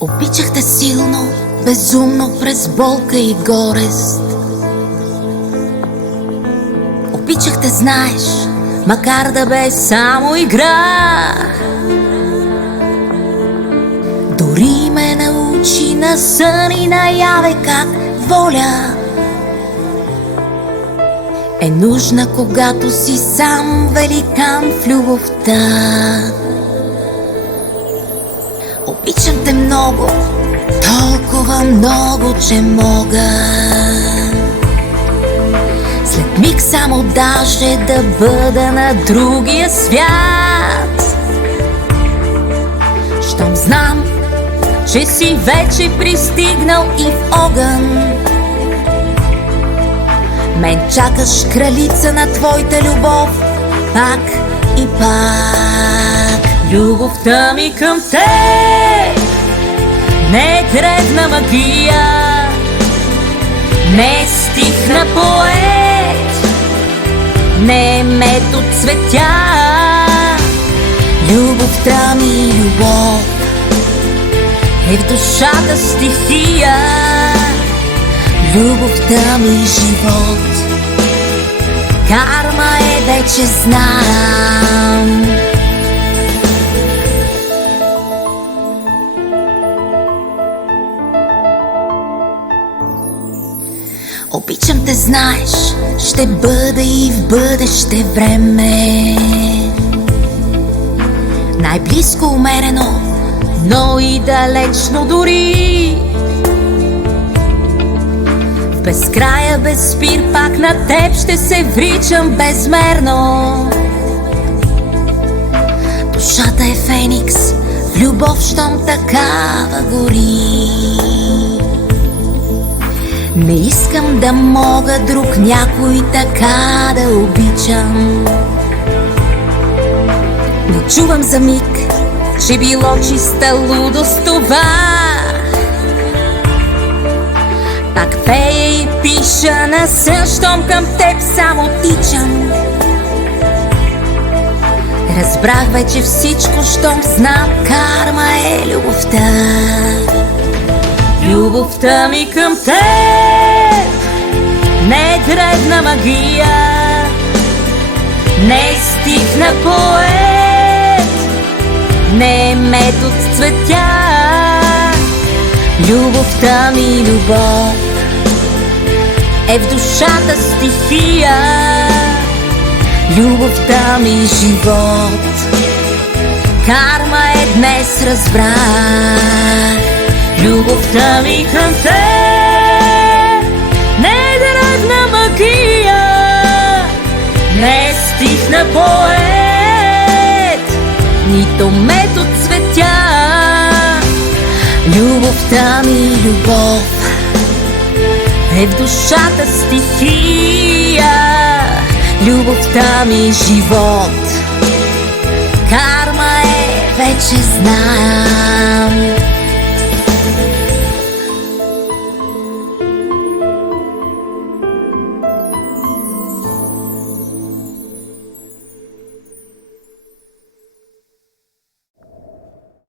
Обичахте силно, безумно, през болка и горест. Обичахте, знаеш, макар да бе само игра. Дори ме научи на сън и наяве как воля е нужна, когато си сам великан в любовта. Обичам те много, толкова много, че мога след миг само даже да бъда на другия свят. Щом знам, че си вече пристигнал и в огън, мен чакаш кралица на твоята любов, пак и пак. Любовта ми към теб не е древна магия, не е стих на поет, не е мед от цветя. Любовта ми любов е в душата стихия, любовта ми живот, карма е, вече знам. Обичам те, знаеш, ще бъде и в бъдеще време, най-близко умерено, но и далечно дори. В безкрая, без спир, пак на теб ще се вричам безмерно. Душата е феникс, в любов, щом такава гори. Не искам да мога друг някой така да обичам. Не чувам за миг, че било чиста лудост това. Пак пея и пиша на сън, щом към теб само тичам. Разбрах вече всичко, щом знам, карма е любовта. Любовта ми към теб не е древна магия, не е стих на поет, не е мед от цветя. Любовта ми любов е в душата стихия, любовта ми живот, карма е, днес разбрах. Любовта ми към теб не е древна магия, не е стих на поет, нито мед от цветя. Любовта ми любов е в душата стихия, любовта ми живот, карма е, вече знам.